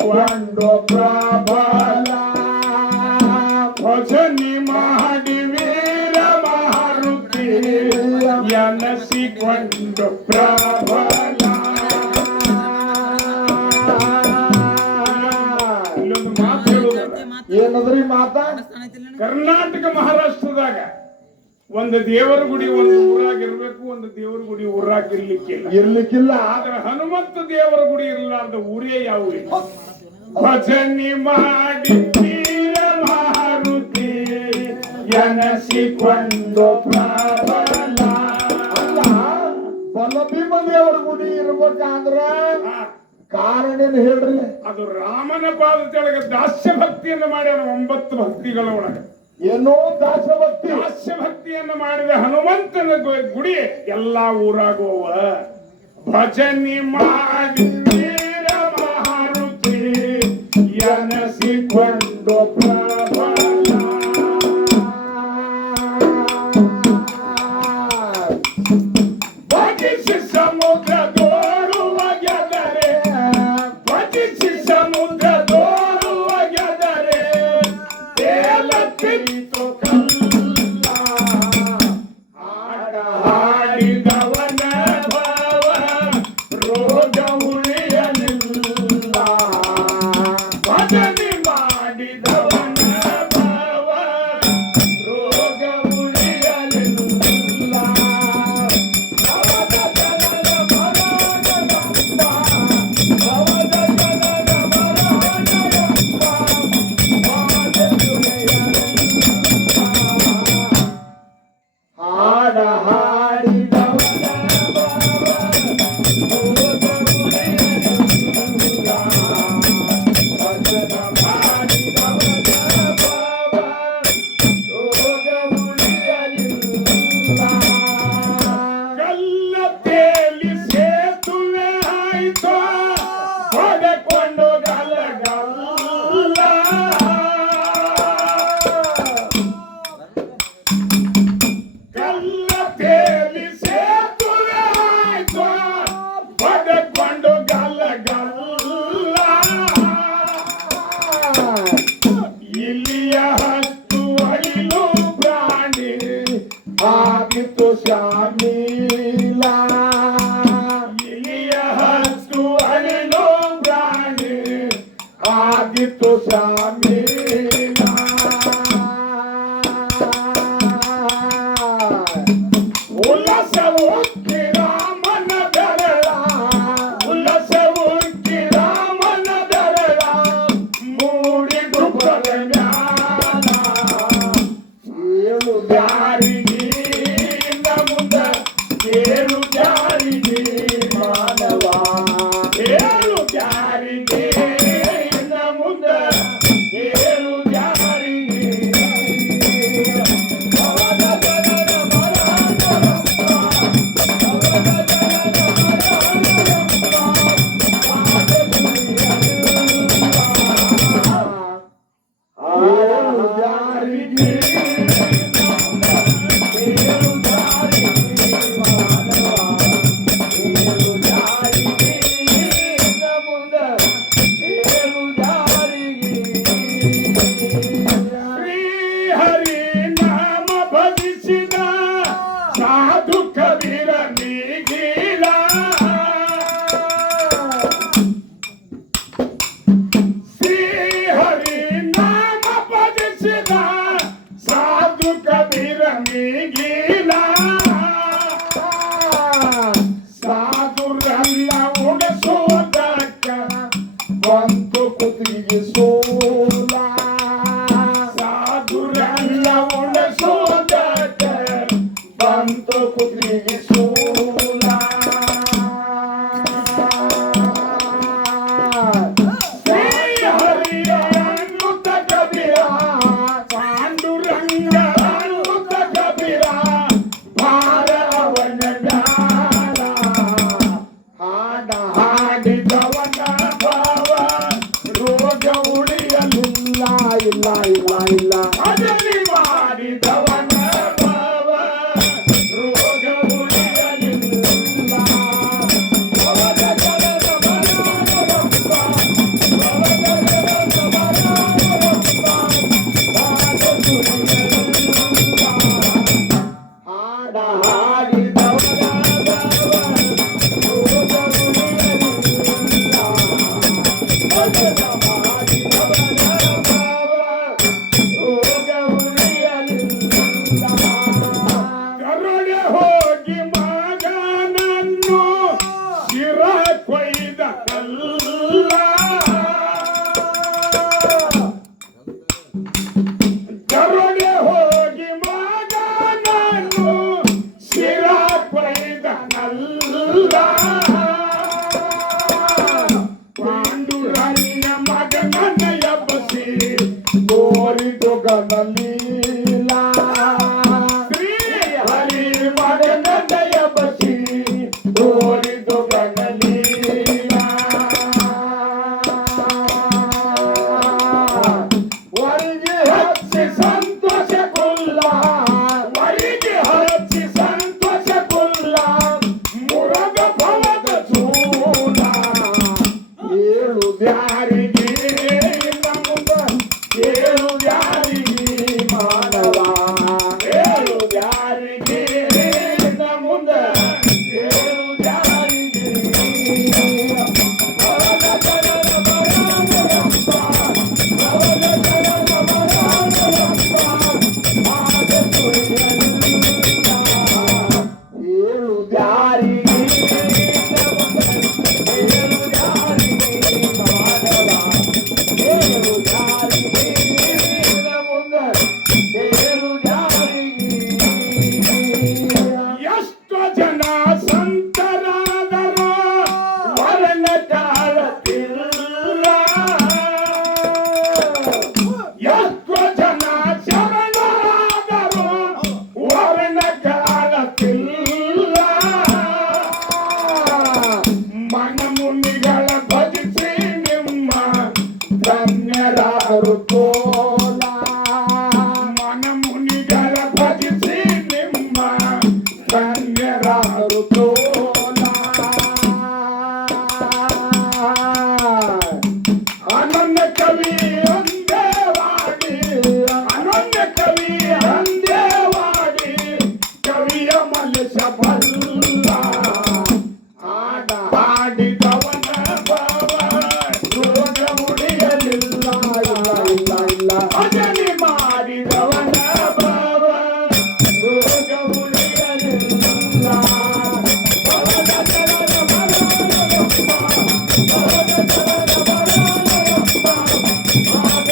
ಕೊಂಡು ಪ್ರಬಲ ಭಜನಿ ಮಾಡಿ ವೀರ ಮಾರುತಿ ಎನಸಿಕೊಂಡು ಪ್ರಬಲ ಏನದ್ರಿ ಮಾತಾ ಕರ್ನಾಟಕ ಮಹಾರಾಷ್ಟ್ರದಾಗ ಒಂದು ದೇವರ ಗುಡಿ ಒಂದು ಊರಾಗಿರ್ಬೇಕು ಒಂದು ದೇವರ ಗುಡಿ ಊರಾಗ ಇರ್ಲಿಕ್ಕಿಲ್ಲ. ಆದ್ರೆ ಹನುಮಂತ ದೇವರ ಗುಡಿ ಇರಲಾರ್ದ ಊರೇ ಯಾವ ಭಜನಿ ಮಾಡಿ ಮಾರುತಿ ಎನಸಿಕೊಂಡು ಬಲಭೀಮ ದೇವರ ಗುಡಿ ಇರ್ಬೇಕಾದ್ರ ಕಾರಣ ಏನು ಹೇಳ್ರಿ? ಅದು ರಾಮನ ಪಾದ ಕೆಳಗೆ ದಾಸ್ಯ ಭಕ್ತಿಯನ್ನು ಮಾಡ್ಯಾರ ಒಂಬತ್ತು ಭಕ್ತಿಗಳ ಒಳಗೆ ಏನೋ ದಾಸಭಕ್ತಿ. ದಾಸ್ಯಭಕ್ತಿಯನ್ನು ಮಾಡಿದ ಹನುಮಂತನ ಗುಡಿ ಎಲ್ಲಾ ಊರಾಗುವ. ಭಜನಿ ಮಾಡಿ Maruti ಎನಸಿಕೊಂಡು my God. Yeah. Thank you.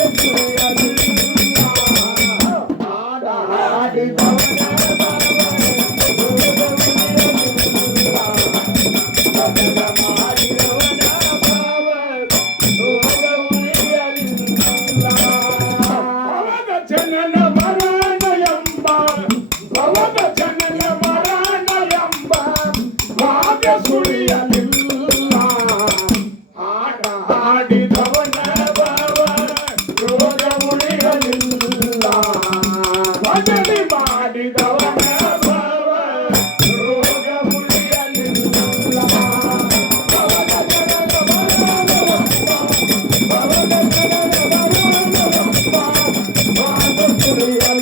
Thank you. ಮಾತು ಸುಳಿಯಲಿಲ್ಲ.